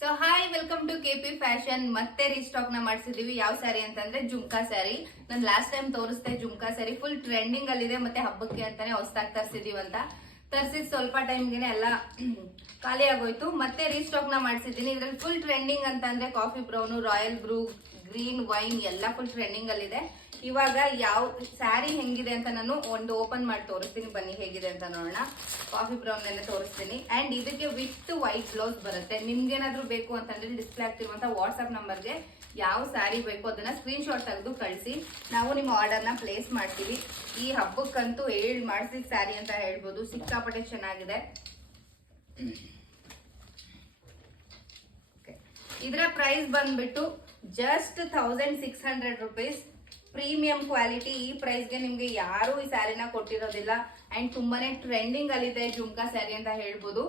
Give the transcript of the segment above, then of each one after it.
So hi, welcome to KP fashion. ಮತ್ತೆ restock ನ ಮಾಡಿಸಿದೀವಿ. ಯಾವ ಸ್ಯಾರಿ ಅಂತಂದ್ರೆ ಜುಮ್ಕಾ ಸ್ಯಾರಿ. ನಾನು ಲಾಸ್ಟ್ ಟೈಮ್ ತೋರಿಸ್ದೆ ಜುಮ್ಕಾ ಸ್ಯಾರಿ ಫುಲ್ ಟ್ರೆಂಡಿಂಗ್ ಅಲ್ಲಿದೆ. ಮತ್ತೆ ಹಬ್ಬಕ್ಕೆ ಅಂತಾನೆ ಹೊಸದಾಗಿ ತರಿಸಿದೀವಂತ ತರಿಸಿದ್ ಸ್ವಲ್ಪ ಟೈಮ್ಗೆ ಎಲ್ಲ ಖಾಲಿ ಆಗೋಯ್ತು. ಮತ್ತೆ ರೀಸ್ಟಾಕ್ ನ ಮಾಡಿಸಿದೀನಿ. ಇದ್ರಲ್ಲಿ ಫುಲ್ ಟ್ರೆಂಡಿಂಗ್ ಅಂತ ಅಂದ್ರೆ ಕಾಫಿ ಬ್ರೌನ್, ರಾಯಲ್ ಬ್ರೂ, ಗ್ರೀನ್ ವೈನ್ ಎಲ್ಲ ಫುಲ್ ಟ್ರೆಂಡಿಂಗ್ ಅಲ್ಲಿದೆ. ಇವಾಗ ಯಾವ ಸ್ಯಾರಿ ಹೆಂಗಿದೆ ಅಂತ ನಾನು ಒಂದು ಓಪನ್ ಮಾಡಿ ತೋರಿಸ್ತೀನಿ. ಬನ್ನಿ ಹೇಗಿದೆ ಅಂತ ನೋಡೋಣ. ಕಾಫಿ ಬ್ರೌನ್ ನೆಲ್ಲ ತೋರಿಸ್ತೀನಿ. ಅಂಡ್ ಇದಕ್ಕೆ ವಿತ್ ವೈಟ್ ಬ್ಲೌಸ್ ಬರುತ್ತೆ. ನಿಮ್ಗೇನಾದ್ರೂ ಬೇಕು ಅಂತಂದ್ರೆ ಡಿಸ್ಪ್ಲೇ ಆಗ್ತಿರುವಂತ ವಾಟ್ಸ್ಆಪ್ ನಂಬರ್ಗೆ ಯಾವ ಸ್ಯಾರಿ ಬೇಕು ಅದನ್ನ ಸ್ಕ್ರೀನ್ ಶಾಟ್ ತೆಗೆದು ಕಳಿಸಿ. ನಾವು ನಿಮ್ಮ ಆರ್ಡರ್ನ ಪ್ಲೇಸ್ ಮಾಡ್ತೀವಿ. ಈ ಹಬ್ಬಕ್ಕಂತೂ ಮಾಡಿಸಿದ ಸ್ಯಾರಿ ಅಂತ ಹೇಳ್ಬೋದು. ಸಿಕ್ಕಾಪಟ್ಟೆ ಚೆನ್ನಾಗಿದೆ. ಇದರ ಪ್ರೈಸ್ ಬಂದ್ಬಿಟ್ಟು ಜಸ್ಟ್ 1600 rupees. Premium quality. ಈ ಪ್ರೈಸ್ಗೆ ನಿಮ್ಗೆ ಯಾರು ಈ ಸ್ಯಾರಿನ ಕೊಟ್ಟಿರೋದಿಲ್ಲ. ಅಂಡ್ ತುಂಬಾನೇ ಟ್ರೆಂಡಿಂಗ್ ಅಲ್ಲಿದೆ ಜುಮ್ಕಾ ಸ್ಯಾರಿ ಅಂತ ಹೇಳ್ಬೋದು.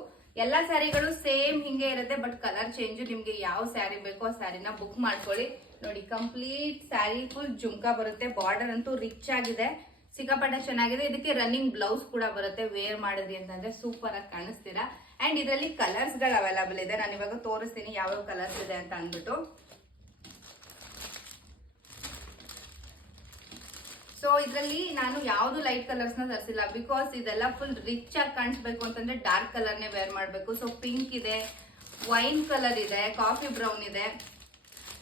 ಎಲ್ಲಾ ಸ್ಯಾರಿಗಳು ಸೇಮ್ ಹಿಂಗೆ ಇರುತ್ತೆ, ಬಟ್ ಕಲರ್ ಚೇಂಜ್. ನಿಮ್ಗೆ ಯಾವ ಸ್ಯಾರಿ ಬೇಕೋ ಆ ಸ್ಯಾರಿನ ಬುಕ್ ಮಾಡ್ಕೊಳ್ಳಿ. ನೋಡಿ, ಕಂಪ್ಲೀಟ್ ಸ್ಯಾರಿ ಫುಲ್ ಜುಮ್ಕಾ ಬರುತ್ತೆ. ಬಾರ್ಡರ್ ಅಂತೂ ರಿಚ್ ಆಗಿದೆ, ಸಿಕ್ಕಾಪಟ್ಟೆ ಚೆನ್ನಾಗಿದೆ. ಇದಕ್ಕೆ ರನ್ನಿಂಗ್ ಬ್ಲೌಸ್ ಕೂಡ ಬರುತ್ತೆ. ವೇರ್ ಮಾಡಿದ್ರಿ ಅಂತಂದ್ರೆ ಸೂಪರ್ ಆಗಿ ಕಾಣಿಸ್ತೀರಾ. ಅಂಡ್ ಇದರಲ್ಲಿ ಕಲರ್ಸ್ ಗಳು ಅವೈಲಬಲ್ ಇದೆ. ನಾನು ಇವಾಗ ತೋರಿಸ್ತೀನಿ ಯಾವ್ಯಾವ ಕಲರ್ಸ್ ಇದೆ ಅಂತ ಅಂದ್ಬಿಟ್ಟು. ಸೊ ಇದರಲ್ಲಿ ನಾನು ಯಾವ್ದು ಲೈಟ್ ಕಲರ್ಸ್ ನ ತರಿಸಿಲ್ಲ, ಬಿಕಾಸ್ ಇದೆಲ್ಲ ಫುಲ್ ರಿಚ್ ಆಗಿ ಕಾಣಿಸ್ಬೇಕು ಅಂತಂದ್ರೆ ಡಾರ್ಕ್ ಕಲರ್ನೇ ವೇರ್ ಮಾಡಬೇಕು. ಸೊ ಪಿಂಕ್ ಇದೆ, ವೈನ್ ಕಲರ್ ಇದೆ, ಕಾಫಿ ಬ್ರೌನ್ ಇದೆ,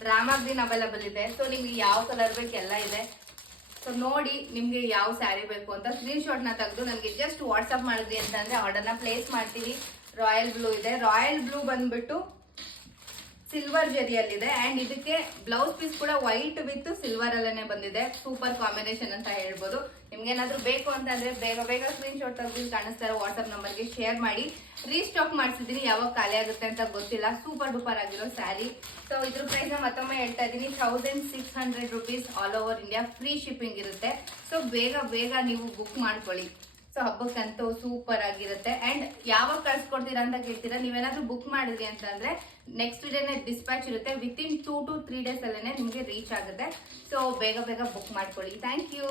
ರಾಮಾ ಗ್ರೀನ್ ಅವೈಲಬಲ್ ಇದೆ. ಸೊ ನಿಮ್ಗೆ ಯಾವ ಕಲರ್ ಬೇಕು ಎಲ್ಲ ಇದೆ. ಸೊ ನೋಡಿ ನಿಮ್ಗೆ ಯಾವ ಸ್ಯಾರಿ ಬೇಕು ಅಂತ ಸ್ಕ್ರೀನ್ ಶಾಟ್ ನ ತೆಗೆದು ನನಗೆ ಜಸ್ಟ್ ವಾಟ್ಸ್ಆಪ್ ಮಾಡಿದ್ರಿ ಅಂತಂದ್ರೆ ಆರ್ಡರ್ನ ಪ್ಲೇಸ್ ಮಾಡ್ತೀವಿ. ರಾಯಲ್ ಬ್ಲೂ ಇದೆ. ರಾಯಲ್ ಬ್ಲೂ ಬಂದ್ಬಿಟ್ಟು ಸಿಲ್ವರ್ ಜರಿಯಲ್ಲಿದೆ. ಅಂಡ್ ಇದಕ್ಕೆ ಬ್ಲೌಸ್ ಪೀಸ್ ಕೂಡ ವೈಟ್ ವಿತ್ ಸಿಲ್ವರ್ ಅಲ್ಲೇ ಬಂದಿದೆ. ಸೂಪರ್ ಕಾಂಬಿನೇಷನ್ ಅಂತ ಹೇಳ್ಬೋದು. ನಿಮ್ಗೆ ಏನಾದ್ರು ಬೇಕು ಅಂತಂದ್ರೆ ಬೇಗ ಬೇಗ ಸ್ಕ್ರೀನ್ ಶಾಟ್ ತೆಗೆದು ಕಾಣಿಸ್ತಾ ಇರೋ ವಾಟ್ಸ್ಆಪ್ ನಂಬರ್ಗೆ ಶೇರ್ ಮಾಡಿ. ರೀಸ್ಟಾಕ್ ಮಾಡಿಸಿದೀನಿ, ಯಾವಾಗ ಖಾಲಿ ಆಗುತ್ತೆ ಅಂತ ಗೊತ್ತಿಲ್ಲ. ಸೂಪರ್ ಡೂಪರ್ ಆಗಿರೋ ಸ್ಯಾರಿ. ಸೊ ಇದ್ರ ಪ್ರೈಸ್ ನ ಮತ್ತೊಮ್ಮೆ ಹೇಳ್ತಾ ಇದ್ದೀನಿ, 1600 rupees. All over India free shipping ಇರುತ್ತೆ. ಸೊ ಬೇಗ ಬೇಗ ನೀವು ಬುಕ್ ಮಾಡ್ಕೊಳ್ಳಿ. ಸೊ ಹಬ್ಬಕ್ಕಂತೂ ಸೂಪರ್ ಆಗಿರುತ್ತೆ. ಅಂಡ್ ಯಾವಾಗ ಕಳ್ಸ್ಕೊಡ್ತೀರಾ ಅಂತ ಕೇಳ್ತೀರಾ. ನೀವೇನಾದ್ರೂ ಬುಕ್ ಮಾಡಿದ್ರಿ ಅಂತಂದ್ರೆ ನೆಕ್ಸ್ಟ್ ಡೇನೆ ಡಿಸ್ಪ್ಯಾಚ್ ಇರುತ್ತೆ. ವಿತಿನ್ 2 to 3 days ಅಲ್ಲೇ ನಿಮ್ಗೆ ರೀಚ್ ಆಗುತ್ತೆ. ಸೊ ಬೇಗ ಬೇಗ ಬುಕ್ ಮಾಡ್ಕೊಳ್ಳಿ. Thank you.